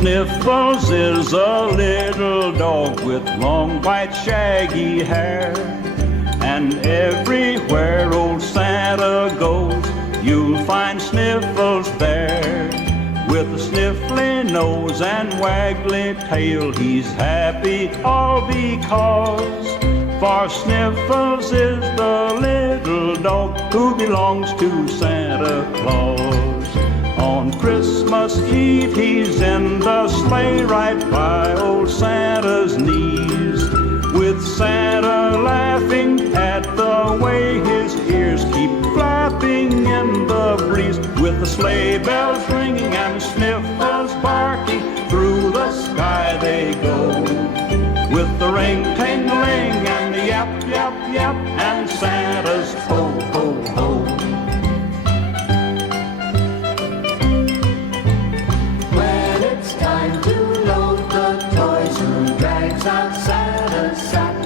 Sniffles is a little dog with long white shaggy hair, and everywhere old Santa goes, you'll find Sniffles there. With a sniffly nose and waggly tail, he's happy all because for Sniffles is the little dog who belongs to Santa Claus. On Christmas Eve he's in the sleigh right by old Santa's knees, with Santa laughing at the way his ears keep flapping in the breeze. With the sleigh bells ringing and Sniffles barking, through the sky they go. With the ring-ting-ling and the yap-yap-yap and Santa's ho-ho-ho. When it's time to load the toys, who drags out Santa's sack?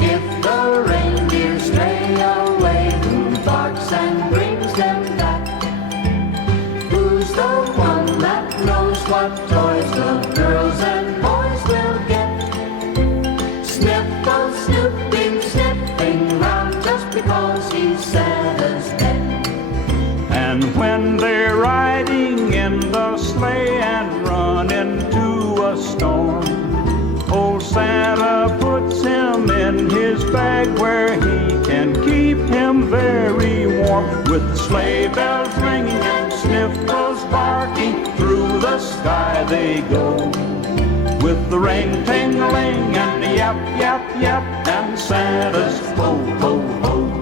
If the reindeer stray away, who barks and brings them back? Who's the one that knows what toys the girls and boys will get? Sniffles snooping, sniffing round just because he's Santa's pet. And when they're riding in the sleigh and run into a storm, old Santa puts him in his bag where he can keep him very warm. With the sleigh bells ringing and Sniffles barking, through the sky they go. With the ring-ting-ling and the yap-yap-yap and Santa's ho-ho-ho.